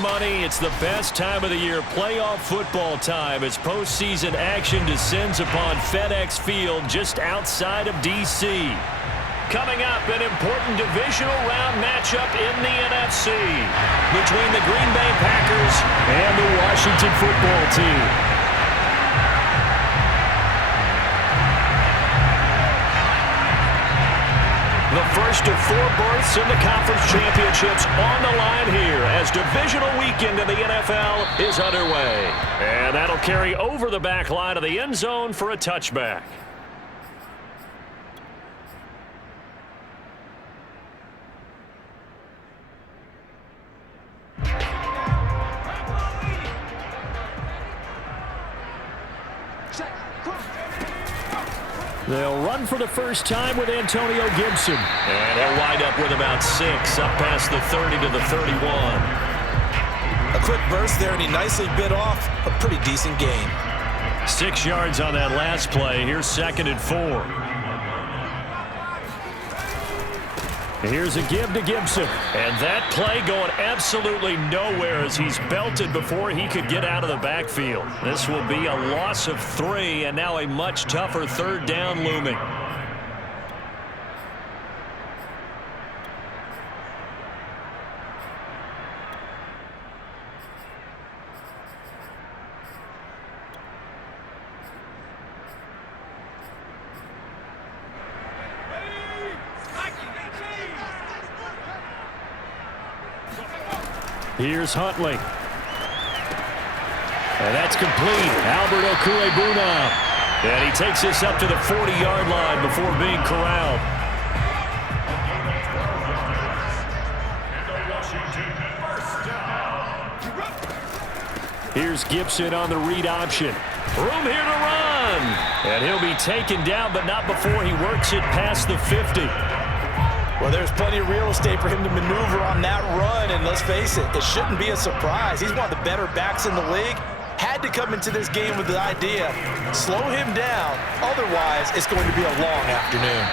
money, it's the best time of the year, playoff football time, as postseason action descends upon FedEx Field just outside of D.C. Coming up, an important divisional round matchup in the NFC between the Green Bay Packers and the Washington football team. The first of 4 berths in the conference championships on the line here as divisional weekend in the NFL is underway. And that'll carry over the back line of the end zone for a touchback. They'll run for the first time with Antonio Gibson. And he'll wind up with about 6, up past the 30 to the 31. A quick burst there, and he nicely bit off a pretty decent gain. 6 yards on that last play. Here's 2nd and 4. Here's a give to Gibson. And that play going absolutely nowhere as he's belted before he could get out of the backfield. This will be a loss of 3, and now a much tougher 3rd down looming. Here's Huntley. And that's complete. Albert Okwuegbunam. And he takes this up to the 40-yard line before being corralled. Here's Gibson on the read option. Room here to run. And he'll be taken down, but not before he works it past the 50. Well, there's plenty of real estate for him to maneuver on that run, and let's face it, it shouldn't be a surprise. He's one of the better backs in the league. Had to come into this game with the idea, slow him down, otherwise it's going to be a long afternoon.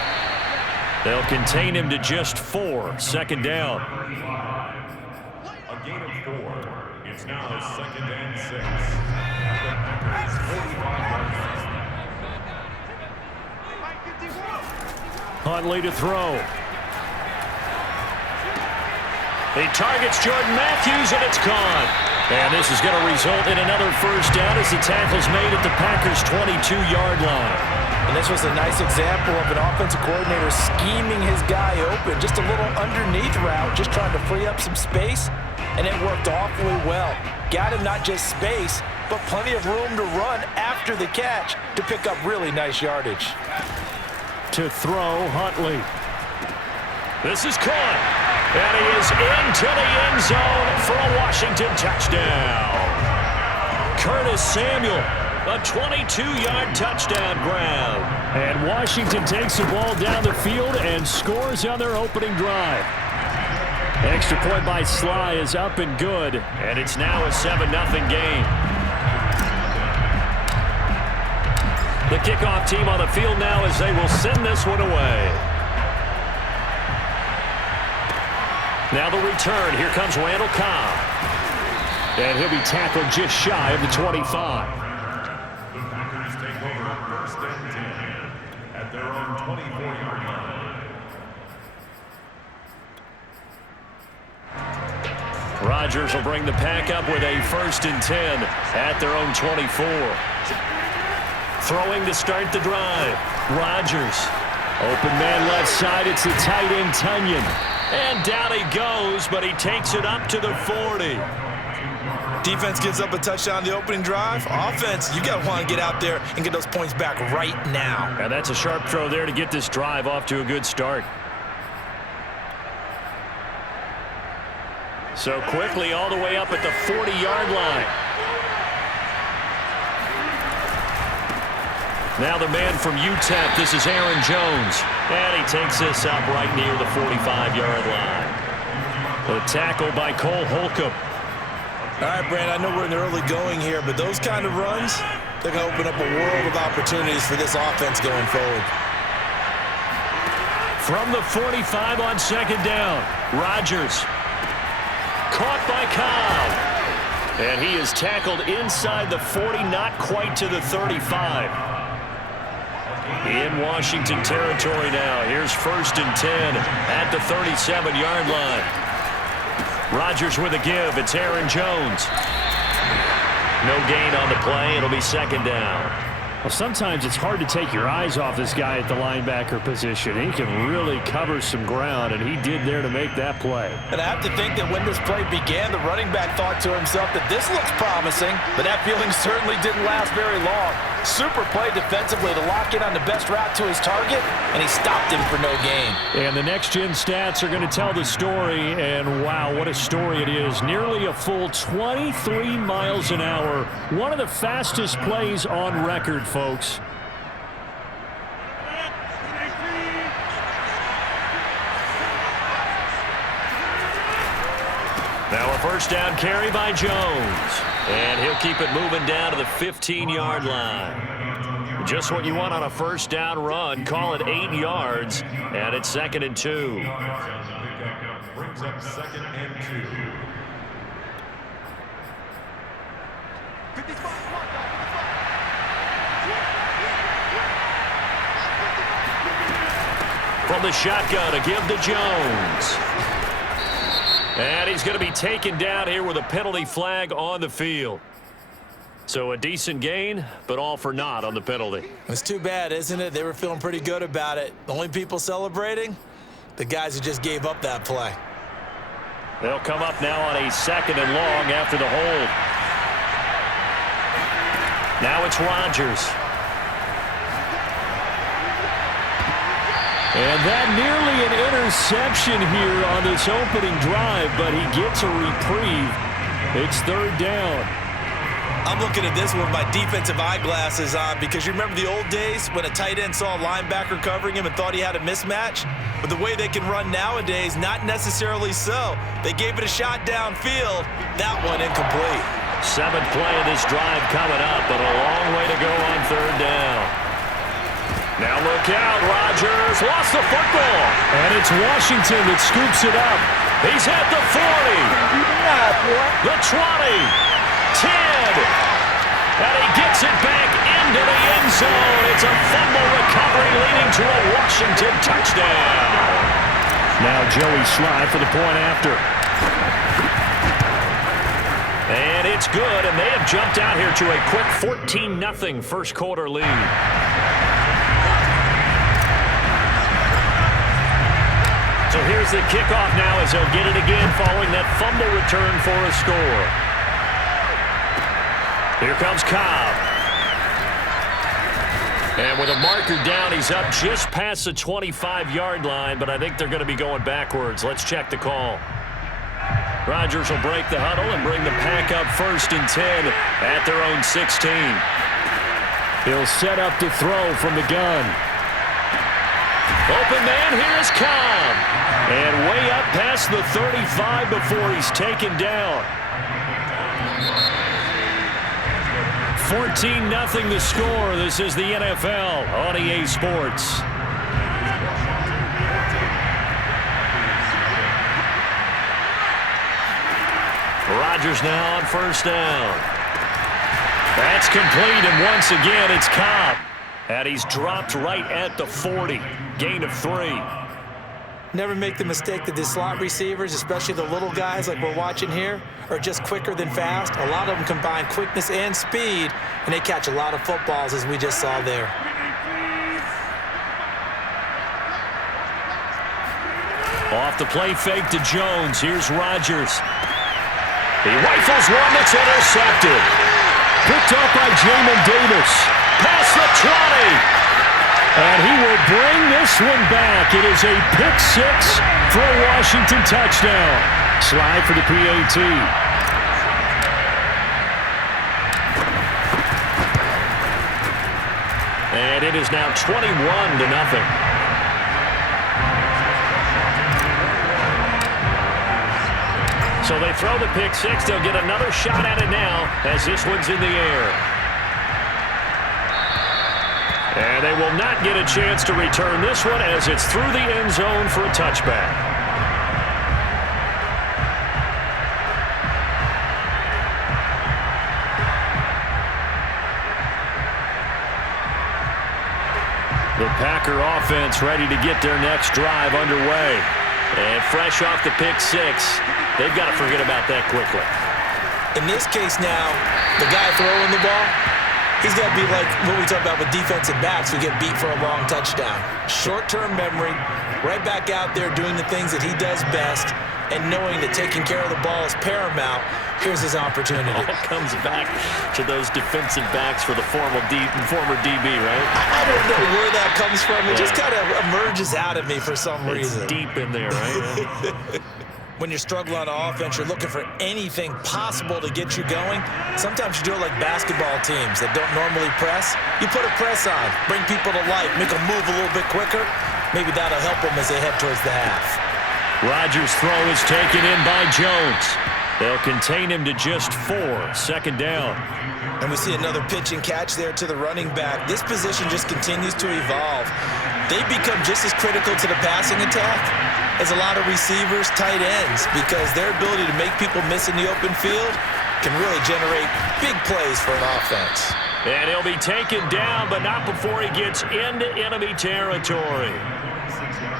They'll contain him to just 4, 2nd down. A gain of 4. It's now 2nd and 6. The Packers 45 yards. Huntley to throw. He targets Jordan Matthews, and it's gone. And this is going to result in another 1st down as the tackle's made at the Packers' 22-yard line. And this was a nice example of an offensive coordinator scheming his guy open. Just a little underneath route, just trying to free up some space, and it worked awfully well. Got him not just space, but plenty of room to run after the catch to pick up really nice yardage. To throw, Huntley. This is caught. And he is into the end zone for a Washington touchdown. Curtis Samuel, a 22-yard touchdown grab. And Washington takes the ball down the field and scores on their opening drive. Extra point by Sly is up and good, and it's now a 7-0 game. The kickoff team on the field now as they will send this one away. Now the return. Here comes Randall Cobb. And he'll be tackled just shy of the 25. The Packers take over 1st and 10 at their own 24-yard line. Rodgers will bring the pack up with a 1st and 10 at their own 24. Throwing to start the drive. Rodgers. Open man left side. It's the tight end, Tunyon. And down he goes, but he takes it up to the 40. Defense gives up a touchdown the opening drive. Offense, you got to want to get out there and get those points back right now. And that's a sharp throw there to get this drive off to a good start. So quickly all the way up at the 40-yard line. Now the man from UTEP, this is Aaron Jones. And he takes this up right near the 45-yard line. The tackle by Cole Holcomb. All right, Brand, I know we're in the early going here, but those kind of runs, they're going to open up a world of opportunities for this offense going forward. From the 45 on 2nd down, Rodgers. caught by Cobb. And he is tackled inside the 40, not quite to the 35. In Washington territory now. Here's 1st and 10 at the 37-yard line. Rodgers with a give. It's Aaron Jones. No gain on the play. It'll be 2nd down. Well, sometimes it's hard to take your eyes off this guy at the linebacker position. He can really cover some ground, and he did there to make that play. And I have to think that when this play began, the running back thought to himself that this looks promising, but that feeling certainly didn't last very long. Super play defensively to lock in on the best route to his target, and he stopped him for no gain. And the next-gen stats are going to tell the story, and wow, what a story it is. Nearly a full 23 miles an hour. One of the fastest plays on record, folks. Now a 1st down carry by Jones. And he'll keep it moving down to the 15-yard line. Just what you want on a 1st down run. Call it 8 yards. And it's 2nd and 2. Brings up 2nd and 2. From the shotgun, a give to Jones. And he's going to be taken down here with a penalty flag on the field. So a decent gain, but all for naught on the penalty. It's too bad, isn't it? They were feeling pretty good about it. The only people celebrating? The guys who just gave up that play. They'll come up now on a 2nd and long after the hold. Now it's Rodgers. And that nearly an interception here on this opening drive, but he gets a reprieve. It's 3rd down. I'm looking at this with my defensive eyeglasses on because you remember the old days when a tight end saw a linebacker covering him and thought he had a mismatch? But the way they can run nowadays, not necessarily so. They gave it a shot downfield. That one incomplete. 7th play of this drive coming up, but a long way to go on 3rd down. Now look out, Rodgers lost the football. And it's Washington that scoops it up. He's at the 40. The 20. 10. And he gets it back into the end zone. It's a fumble recovery leading to a Washington touchdown. Now Joey Sly for the point after. And it's good, and they have jumped out here to a quick 14-0 first quarter lead. So here's the kickoff now as they'll get it again following that fumble return for a score. Here comes Cobb. And with a marker down, he's up just past the 25-yard line, but I think they're going to be going backwards. Let's check the call. Rodgers will break the huddle and bring the pack up 1st and 10 at their own 16. He'll set up to throw from the gun. Open man, here's Cobb. And way up past the 35 before he's taken down. 14-0 the score. This is the NFL on EA Sports. Rodgers now on 1st down. That's complete, and once again it's Cobb. And he's dropped right at the 40. Gain of 3. Never make the mistake that the slot receivers, especially the little guys like we're watching here, are just quicker than fast. A lot of them combine quickness and speed, and they catch a lot of footballs, as we just saw there. Off the play fake to Jones. Here's Rodgers. He rifles one that's intercepted. Picked up by Jamin Davis. Past the 20. And he will bring this one back. It is a pick 6 for a Washington touchdown. Slide for the PAT. And it is now 21-0. So they throw the pick 6. They'll get another shot at it now as this one's in the air. And they will not get a chance to return this one as it's through the end zone for a touchback. The Packer offense ready to get their next drive underway. And fresh off the pick six, they've got to forget about that quickly. In this case now, the guy throwing the ball, he's got to be like what we talk about with defensive backs who get beat for a long touchdown. Short-term memory, right back out there doing the things that he does best, and knowing that taking care of the ball is paramount. Here's his opportunity. All comes back to those defensive backs for the former DB, right? I don't know where that comes from. It just kind of emerges out of me for some reason. It's deep in there, right? When you're struggling on offense, you're looking for anything possible to get you going. Sometimes you do it like basketball teams that don't normally press. You put a press on, bring people to life, make them move a little bit quicker. Maybe that'll help them as they head towards the half. Rodgers' throw is taken in by Jones. They'll contain him to just 4. Second down. And we see another pitch and catch there to the running back. This position just continues to evolve. They become just as critical to the passing attack as a lot of receivers, tight ends, because their ability to make people miss in the open field can really generate big plays for an offense. And he'll be taken down, but not before he gets into enemy territory.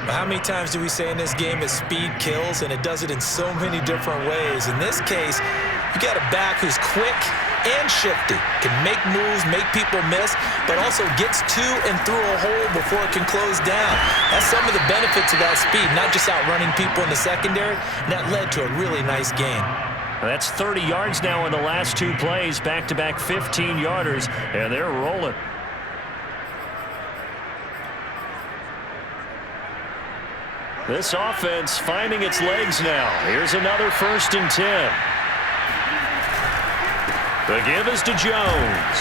How many times do we say in this game that speed kills, and it does it in so many different ways? In this case, you got a back who's quick and shifty, can make moves, make people miss, but also gets to and through a hole before it can close down. That's some of the benefits of that speed, not just outrunning people in the secondary, and that led to a really nice gain. That's 30 yards now in the last 2 plays, back-to-back 15-yarders, and they're rolling. This offense finding its legs now. Here's another 1st and 10. The give is to Jones.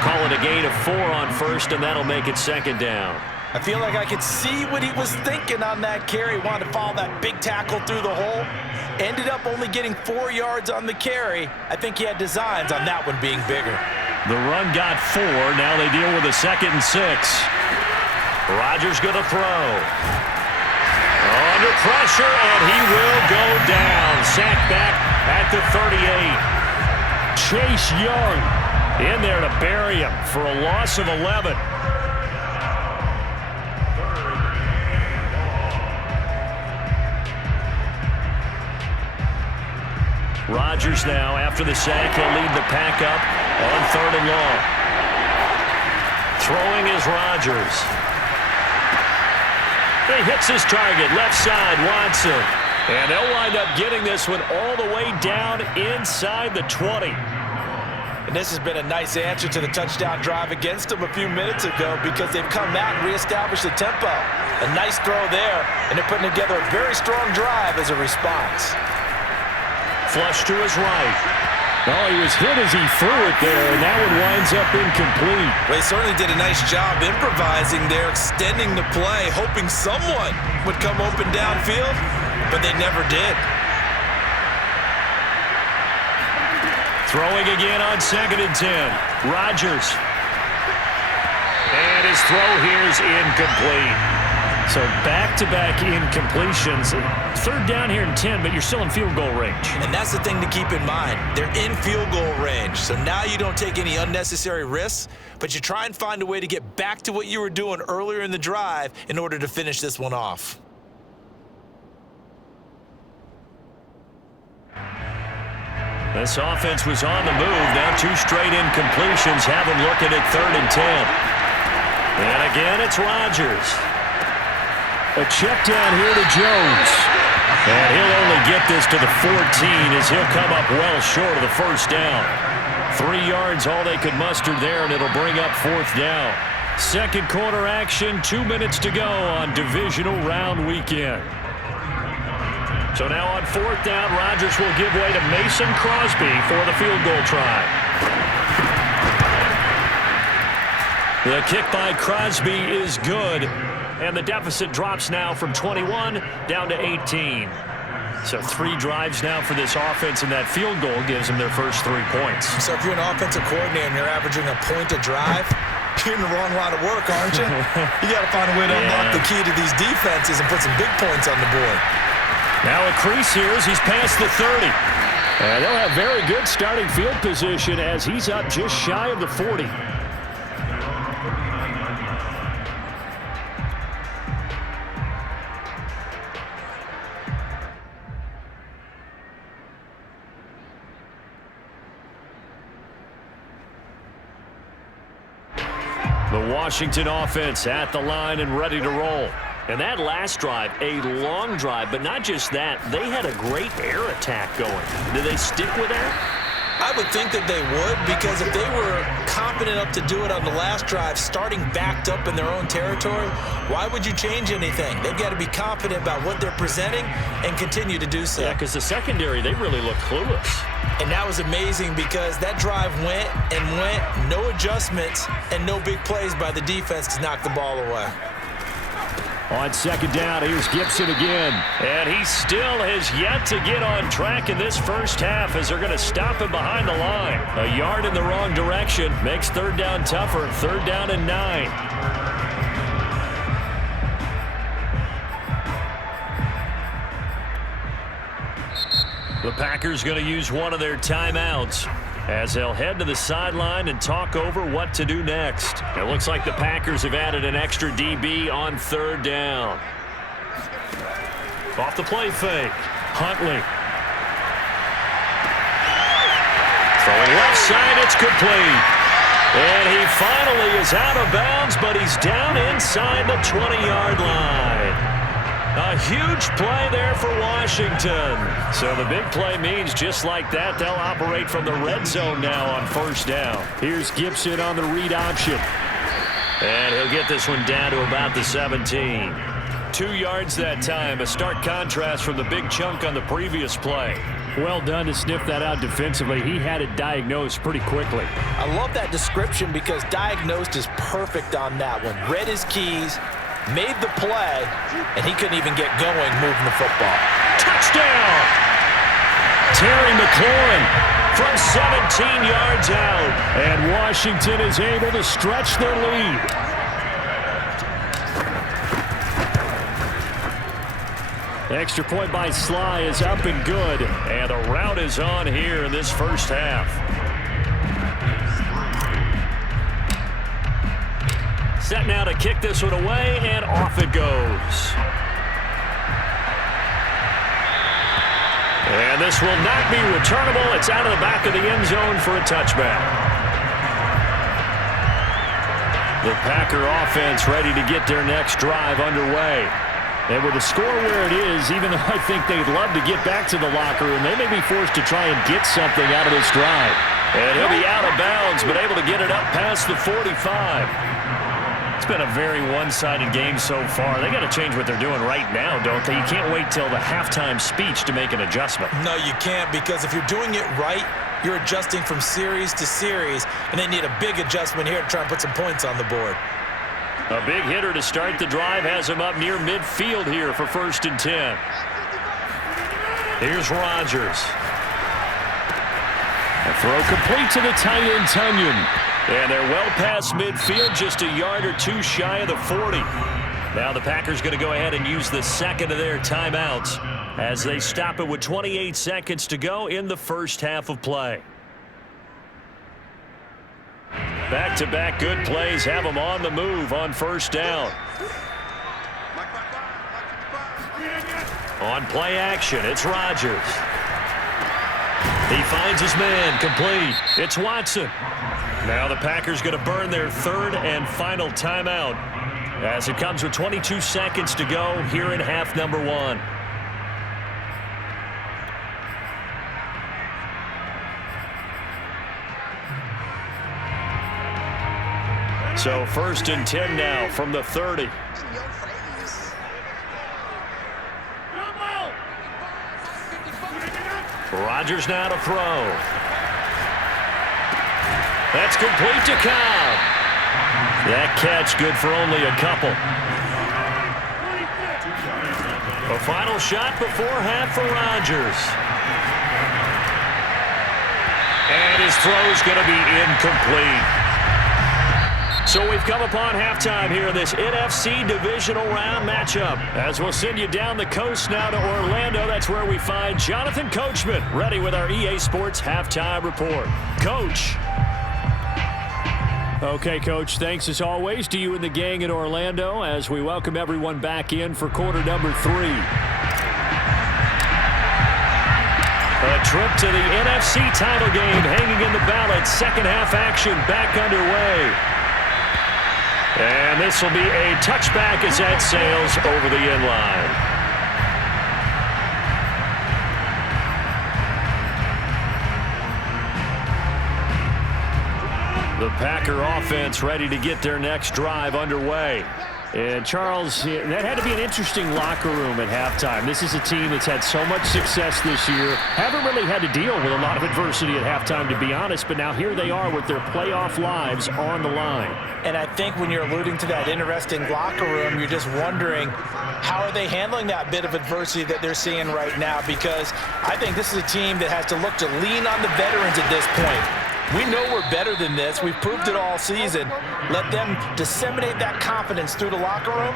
Call it a gain of 4 on first, and that'll make it 2nd down. I feel like I could see what he was thinking on that carry. Wanted to follow that big tackle through the hole. Ended up only getting 4 yards on the carry. I think he had designs on that one being bigger. The run got 4. Now they deal with a 2nd and 6. Rodgers going to throw. Under pressure, and he will go down. Sacked back at the 38. Chase Young in there to bury him for a loss of 11. Rodgers now, after the sack, he'll lead the pack up on 3rd and long. Throwing is Rodgers. He hits his target, left side, Watson. And they'll wind up getting this one all the way down inside the 20. And this has been a nice answer to the touchdown drive against them a few minutes ago, because they've come out and reestablished the tempo. A nice throw there, and they're putting together a very strong drive as a response. Flush to his right. Oh, he was hit as he threw it there, and that one winds up incomplete. Well, he certainly did a nice job improvising there, extending the play, hoping someone would come open downfield, but they never did. Throwing again on 2nd and 10. Rodgers. And his throw here is incomplete. So back-to-back incompletions. 3rd down here and 10, but you're still in field goal range. And that's the thing to keep in mind. They're in field goal range. So now you don't take any unnecessary risks, but you try and find a way to get back to what you were doing earlier in the drive in order to finish this one off. This offense was on the move. Now 2 straight incompletions have them looking at 3rd and 10. And again, it's Rodgers. A check down here to Jones. And he'll only get this to the 14 as he'll come up well short of the 1st down. 3 yards, all they could muster there, and it'll bring up 4th down. 2nd quarter action, 2 minutes to go on divisional round weekend. So now on 4th down, Rodgers will give way to Mason Crosby for the field goal try. The kick by Crosby is good. And the deficit drops now from 21 down to 18. So 3 drives now for this offense, and that field goal gives them their first 3 points. So if you're an offensive coordinator and you're averaging a point a drive, you're in the wrong line of work, aren't you? You got to find a way to unlock the key to these defenses and put some big points on the board. Now a crease here as he's past the 30. And they'll have very good starting field position as he's up just shy of the 40. The Washington offense at the line and ready to roll. And that last drive, a long drive, but not just that. They had a great air attack going. Do they stick with that? I would think that they would, because if they were confident enough to do it on the last drive, starting backed up in their own territory, why would you change anything? They've got to be confident about what they're presenting and continue to do so. Yeah, because the secondary, they really look clueless. And that was amazing because that drive went and went, no adjustments, and no big plays by the defense to knock the ball away. On second down, here's Gibson again. And he still has yet to get on track in this first half as they're going to stop him behind the line. A yard in the wrong direction makes third down tougher. Third down and 9. The Packers going to use one of their timeouts as they'll head to the sideline and talk over what to do next. It looks like the Packers have added an extra DB on third down. Off the play fake. Huntley. Throwing left side, it's complete. And he finally is out of bounds, but he's down inside the 20-yard line. A huge play there for Washington. So the big play means just like that, they'll operate from the red zone now on first down. Here's Gibson on the read option. And he'll get this one down to about the 17. 2 yards that time, a stark contrast from the big chunk on the previous play. Well done to sniff that out defensively. He had it diagnosed pretty quickly. I love that description because diagnosed is perfect on that one. Read his keys, made the play, and he couldn't even get going moving the football. Touchdown! Terry McLaurin from 17 yards out. And Washington is able to stretch their lead. Extra point by Sly is up and good. And the route is on here in this first half. Set now to kick this one away, and off it goes. And this will not be returnable. It's out of the back of the end zone for a touchback. The Packer offense ready to get their next drive underway. And with the score where it is, even though I think they'd love to get back to the locker room, they may be forced to try and get something out of this drive. And he'll be out of bounds, but able to get it up past the 45. It's been a very one-sided game so far. They got to change what they're doing right now, don't they? You can't wait till the halftime speech to make an adjustment. No, you can't, because if you're doing it right, you're adjusting from series to series, and they need a big adjustment here to try and put some points on the board. A big hitter to start the drive has him up near midfield here for 1st and 10. Here's Rodgers. A throw complete to the tight end, Tunyon. And they're well past midfield, just a yard or two shy of the 40. Now the Packers going to go ahead and use the second of their timeouts as they stop it with 28 seconds to go in the first half of play. Back-to-back good plays have them on the move on first down. On play action, it's Rodgers. He finds his man, complete. It's Watson. Now the Packers going to burn their third and final timeout as it comes with 22 seconds to go here in half number 1. So 1st and 10 now from the 30. Rodgers now to throw. That's complete to Cobb. That catch good for only a couple. A final shot before half for Rodgers. And his throw's going to be incomplete. So we've come upon halftime here in this NFC Divisional Round matchup. As we'll send you down the coast now to Orlando, that's where we find Jonathan Coachman, ready with our EA Sports Halftime Report. Coach. Okay, Coach, thanks as always to you and the gang in Orlando as we welcome everyone back in for quarter number 3. A trip to the NFC title game hanging in the balance. Second half action back underway. And this will be a touchback as that sails over the end line. The Packer offense ready to get their next drive underway. And, Charles, that had to be an interesting locker room at halftime. This is a team that's had so much success this year. Haven't really had to deal with a lot of adversity at halftime, to be honest. But now here they are with their playoff lives on the line. And I think when you're alluding to that interesting locker room, you're just wondering, how are they handling that bit of adversity that they're seeing right now? Because I think this is a team that has to look to lean on the veterans at this point. We know we're better than this. We've proved it all season. Let them disseminate that confidence through the locker room.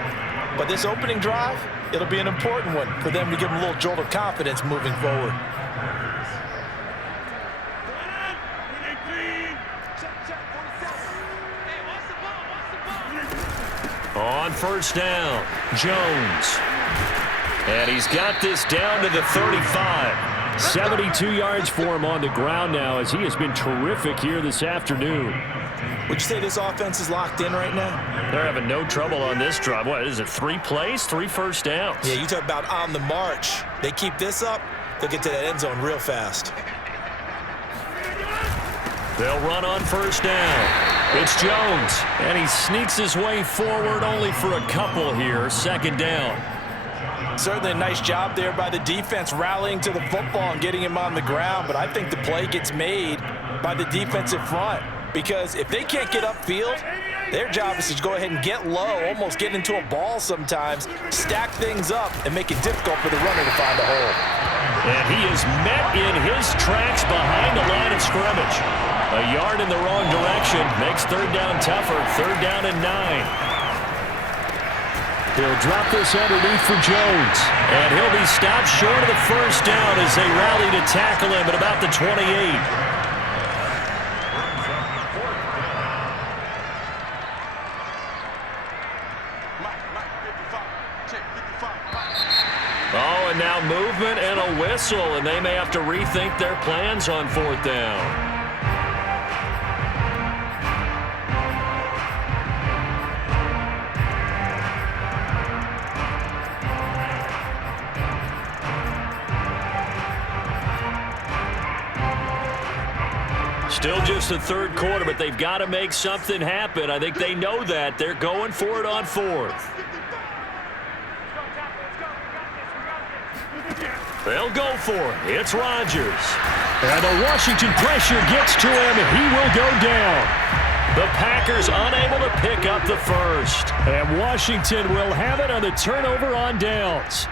But this opening drive, it'll be an important one for them to give them a little jolt of confidence moving forward. On first down, Jones. And he's got this down to the 35. 72 yards for him on the ground now as he has been terrific here this afternoon. Would you say this offense is locked in right now? They're having no trouble on this drive. What is it, 3 plays, 3 first downs? Yeah, you talk about on the march. They keep this up, they'll get to that end zone real fast. They'll run on first down. It's Jones, and he sneaks his way forward only for a couple here. Second down. Certainly a nice job there by the defense rallying to the football and getting him on the ground, but I think the play gets made by the defensive front because if they can't get upfield, their job is to go ahead and get low, almost get into a ball sometimes, stack things up, and make it difficult for the runner to find a hole. And he is met in his tracks behind the line of scrimmage. A yard in the wrong direction makes third down tougher. Third down and 9. He'll drop this underneath for Jones. And he'll be stopped short of the first down as they rally to tackle him at about the 28. Oh, and now movement and a whistle, and they may have to rethink their plans on fourth down. Still just the third quarter, but they've got to make something happen. I think they know that. They're going for it on fourth. They'll go for it. It's Rodgers. And the Washington pressure gets to him. He will go down. The Packers unable to pick up the first. And Washington will have it on the turnover on downs.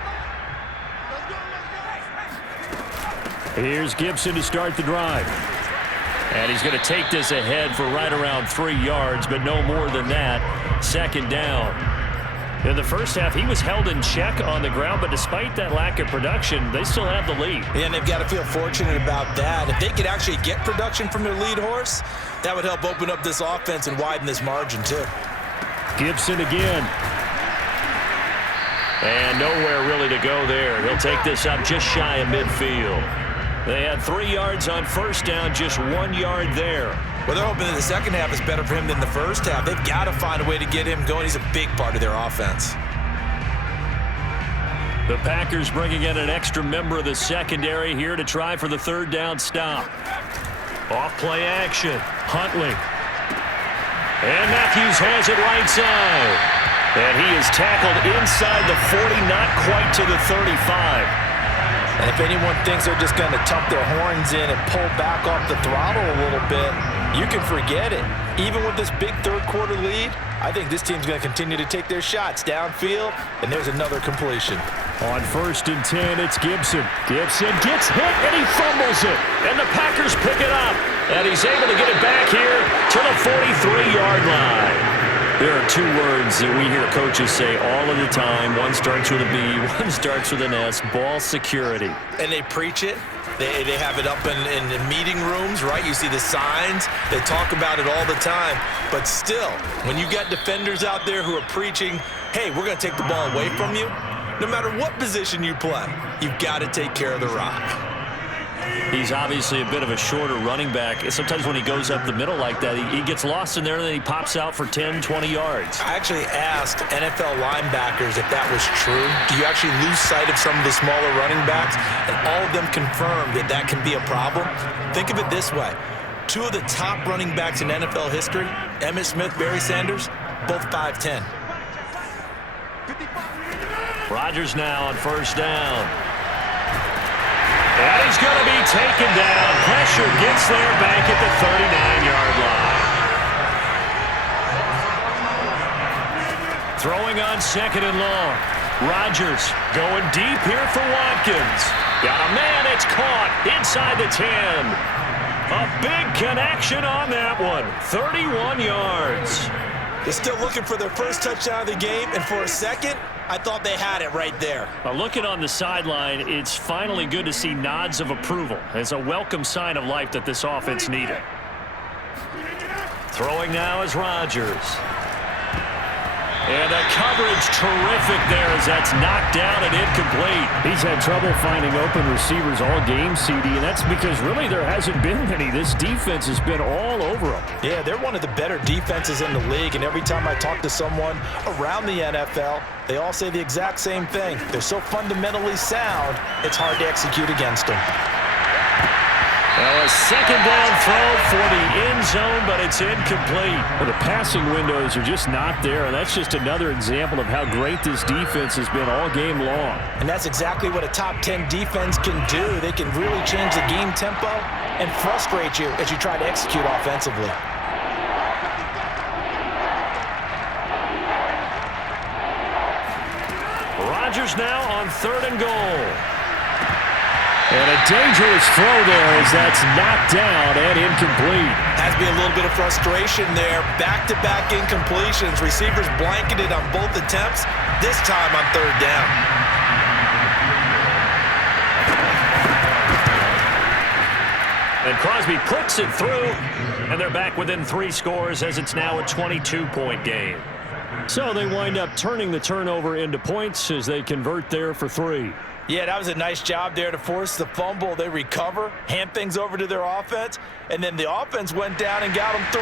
Here's Gibson to start the drive. And he's going to take this ahead for right around 3 yards, but no more than that. Second down. In the first half, he was held in check on the ground, but despite that lack of production, they still have the lead. And they've got to feel fortunate about that. If they could actually get production from their lead horse, that would help open up this offense and widen this margin too. Gibson again. And nowhere really to go there. He'll take this up just shy of midfield. They had 3 yards on first down, just 1 yard there. Well, they're hoping that the second half is better for him than the first half. They've got to find a way to get him going. He's a big part of their offense. The Packers bringing in an extra member of the secondary here to try for the third down stop. Off play action. Huntley. And Matthews has it right side. And he is tackled inside the 40, not quite to the 35. And if anyone thinks they're just going to tuck their horns in and pull back off the throttle a little bit, you can forget it. Even with this big third quarter lead, I think this team's going to continue to take their shots downfield, and there's another completion. On 1st and 10, it's Gibson. Gibson gets hit, and he fumbles it. And the Packers pick it up. And he's able to get it back here to the 43-yard line. There are 2 words that we hear coaches say all of the time. One starts with a B, one starts with an S, ball security. And they preach it. They have it up in meeting rooms, right? You see the signs. They talk about it all the time. But still, when you got defenders out there who are preaching, hey, we're going to take the ball away from you, no matter what position you play, you've got to take care of the rock. He's obviously a bit of a shorter running back. Sometimes when he goes up the middle like that, he gets lost in there, and then he pops out for 10, 20 yards. I actually asked NFL linebackers if that was true. Do you actually lose sight of some of the smaller running backs? And all of them confirmed that that can be a problem. Think of it this way. Two of the top running backs in NFL history, Emmitt Smith, Barry Sanders, both 5'10". Rodgers now on first down. And he's going to be taken down. Pressure gets there back at the 39-yard line. Throwing on second and long. Rodgers going deep here for Watkins. Got a man, it's caught inside the 10. A big connection on that one. 31 yards. They're still looking for their first touchdown of the game, and for a second, I thought they had it right there. Looking on the sideline, it's finally good to see nods of approval. It's a welcome sign of life that this offense needed. Throwing now is Rodgers. And the coverage terrific there as that's knocked down and incomplete. He's had trouble finding open receivers all game, CD, and that's because really there hasn't been many. This defense has been all over them. Yeah, they're one of the better defenses in the league, and every time I talk to someone around the NFL, they all say the exact same thing. They're so fundamentally sound, it's hard to execute against them. Well, a second down throw for the end zone, but it's incomplete. Well, the passing windows are just not there, and that's just another example of how great this defense has been all game long. And that's exactly what a top 10 defense can do. They can really change the game tempo and frustrate you as you try to execute offensively. Rodgers now on third and goal. And a dangerous throw there as that's knocked down and incomplete. Has to be a little bit of frustration there. Back-to-back incompletions. Receivers blanketed on both attempts, this time on third down. And Crosby puts it through, and they're back within 3 scores as it's now a 22-point game. So they wind up turning the turnover into points as they convert there for 3. Yeah, that was a nice job there to force the fumble. They recover, hand things over to their offense, and then the offense went down and got them 3.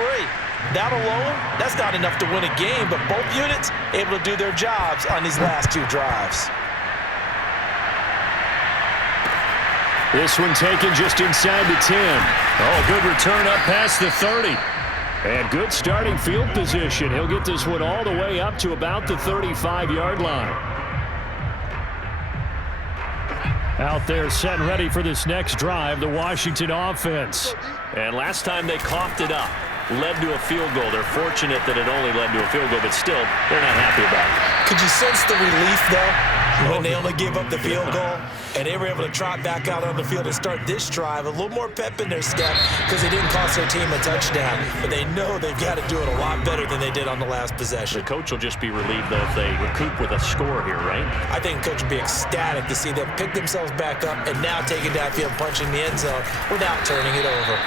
That alone, that's not enough to win a game, but both units able to do their jobs on these last 2 drives. This one taken just inside the 10. Oh, good return up past the 30. And good starting field position. He'll get this one all the way up to about the 35-yard line. Out there set and ready for this next drive, the Washington offense. And last time they coughed it up, led to a field goal. They're fortunate that it only led to a field goal, but still, they're not happy about it. Could you sense the relief, though, when they only gave up the field goal? And they were able to trot back out on the field and start this drive. A little more pep in their step because they didn't cost their team a touchdown. But they know they've got to do it a lot better than they did on the last possession. The coach will just be relieved, though, if they recoup with a score here, right? I think the coach will be ecstatic to see them pick themselves back up and now take it downfield, punching the end zone without turning it over.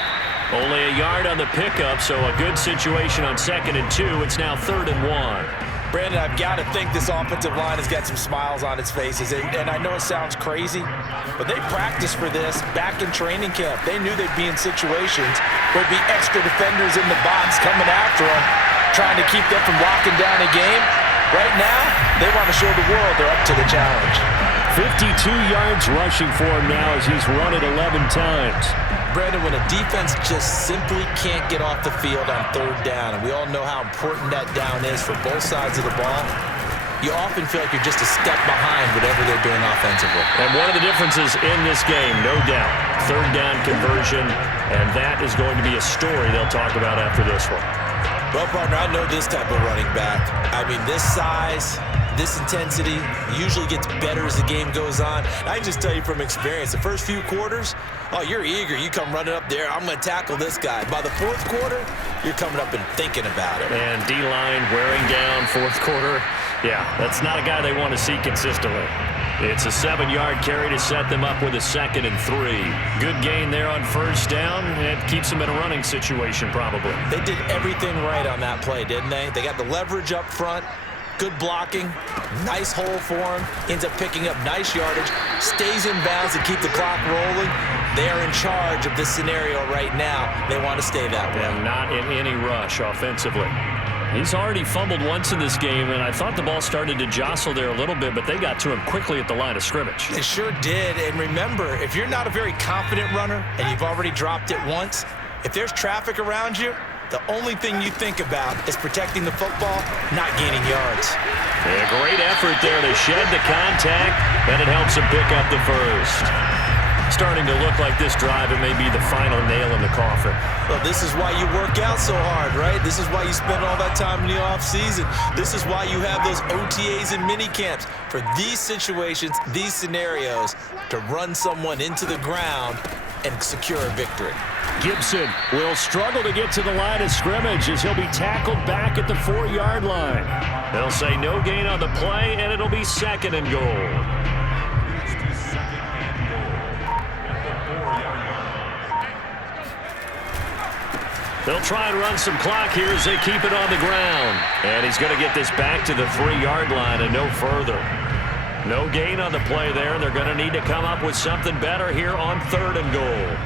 Only a yard on the pickup, so a good situation on 2nd and 2. It's now 3rd and 1. Brandon, I've got to think this offensive line has got some smiles on its faces. And I know it sounds crazy, but they practiced for this back in training camp. They knew they'd be in situations where there'd be extra defenders in the box coming after them, trying to keep them from locking down a game. Right now, they want to show the world they're up to the challenge. 52 yards rushing for him now as he's run it 11 times. Brandon, when a defense just simply can't get off the field on third down, and we all know how important that down is for both sides of the ball, you often feel like you're just a step behind whatever they're doing offensively. And one of the differences in this game, no doubt, third down conversion, and that is going to be a story they'll talk about after this one. Well, partner, I know this type of running back. I mean, this size, this intensity usually gets better as the game goes on. I can just tell you from experience, the first few quarters, oh, you're eager. You come running up there, I'm going to tackle this guy. By the 4th quarter, you're coming up and thinking about it. And D-line wearing down 4th quarter. Yeah, that's not a guy they want to see consistently. It's a 7-yard carry to set them up with a 2nd and 3. Good gain there on first down. It keeps them in a running situation probably. They did everything right on that play, didn't they? They got the leverage up front. Good blocking, nice hole for him, ends up picking up nice yardage, stays in bounds to keep the clock rolling. They are in charge of this scenario right now. They want to stay that way. And not in any rush offensively. He's already fumbled once in this game, and I thought the ball started to jostle there a little bit, but they got to him quickly at the line of scrimmage. They sure did. And remember, if you're not a very confident runner and you've already dropped it once, if there's traffic around you, the only thing you think about is protecting the football, not gaining yards. Yeah, great effort there to shed the contact, and it helps him pick up the first. Starting to look like this drive, it may be the final nail in the coffin. Well, this is why you work out so hard, right? This is why you spend all that time in the offseason. This is why you have those OTAs and mini camps for these situations, these scenarios, to run someone into the ground and secure a victory. Gibson will struggle to get to the line of scrimmage as he'll be tackled back at the 4-yard line. They'll say no gain on the play, and it'll be 2nd and goal. They'll try and run some clock here as they keep it on the ground. And he's going to get this back to the 3-yard line and no further. No gain on the play there, and they're going to need to come up with something better here on 3rd and goal.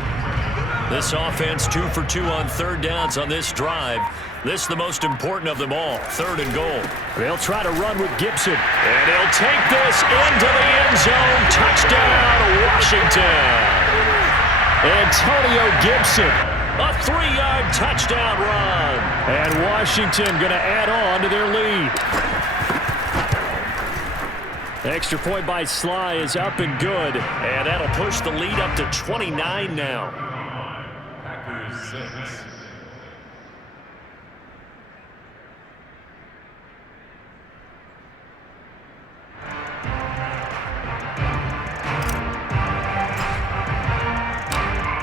This offense 2 for 2 on 3rd downs on this drive. This is the most important of them all, 3rd and goal. They'll try to run with Gibson. And he'll take this into the end zone. Touchdown, Washington. Antonio Gibson. A 3-yard touchdown run. And Washington going to add on to their lead. Extra point by Sly is up and good. And that'll push the lead up to 29 now. Packers 6.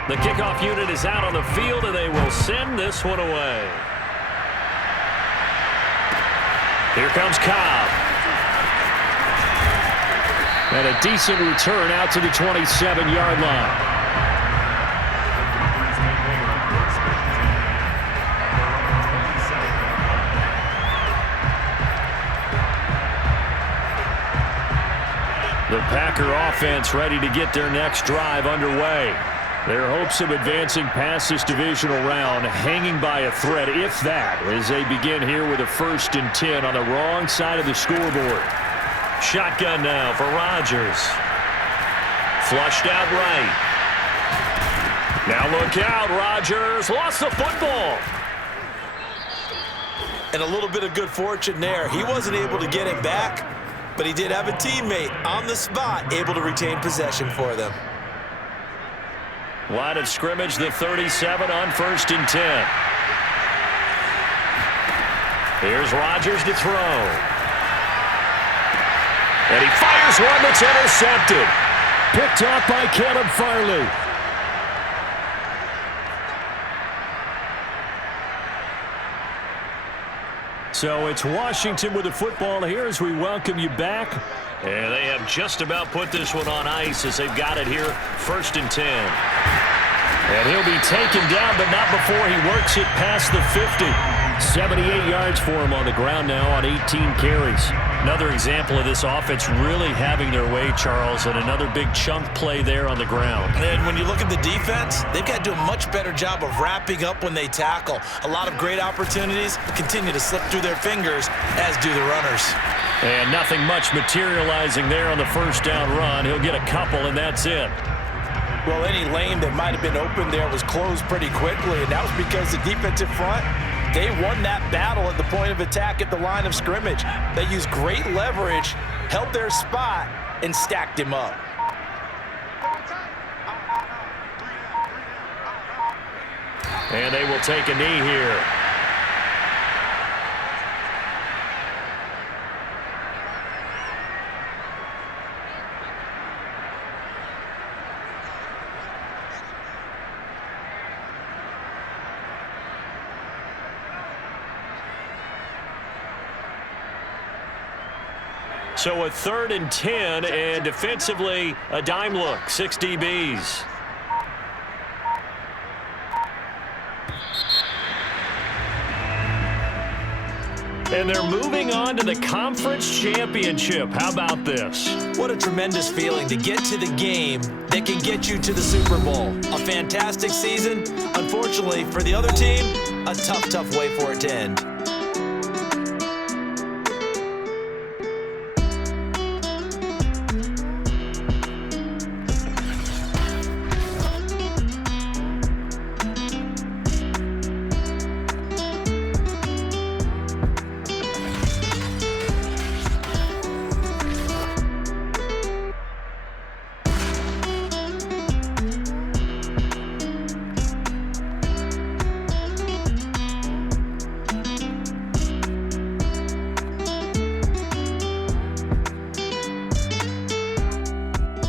The kickoff unit is out on the field, and they will send this one away. Here comes Cobb. And a decent return out to the 27-yard line. The Packer offense ready to get their next drive underway. Their hopes of advancing past this divisional round hanging by a thread, if that, as they begin here with a 1st and 10 on the wrong side of the scoreboard. Shotgun now for Rodgers. Flushed out right. Now look out, Rodgers lost the football. And a little bit of good fortune there. He wasn't able to get it back, but he did have a teammate on the spot able to retain possession for them. Line of scrimmage, the 37 on 1st and 10. Here's Rodgers to throw. And he fires one that's intercepted. Picked off by Caleb Farley. So it's Washington with the football here as we welcome you back. And they have just about put this one on ice as they've got it here, 1st and 10. And he'll be taken down, but not before he works it past the 50. 78 yards for him on the ground now on 18 carries. Another example of this offense really having their way, Charles, and another big chunk play there on the ground. And when you look at the defense, they've got to do a much better job of wrapping up when they tackle. A lot of great opportunities continue to slip through their fingers, as do the runners. And nothing much materializing there on the 1st down run. He'll get a couple, and that's it. Well, any lane that might have been open there was closed pretty quickly, and that was because the defensive front, they won that battle at the point of attack at the line of scrimmage. They used great leverage, held their spot, and stacked him up. And they will take a knee here. So a 3rd and 10, and defensively, a dime look, 6 DBs. And they're moving on to the conference championship. How about this? What a tremendous feeling to get to the game that can get you to the Super Bowl. A fantastic season. Unfortunately, for the other team, a tough way for it to end.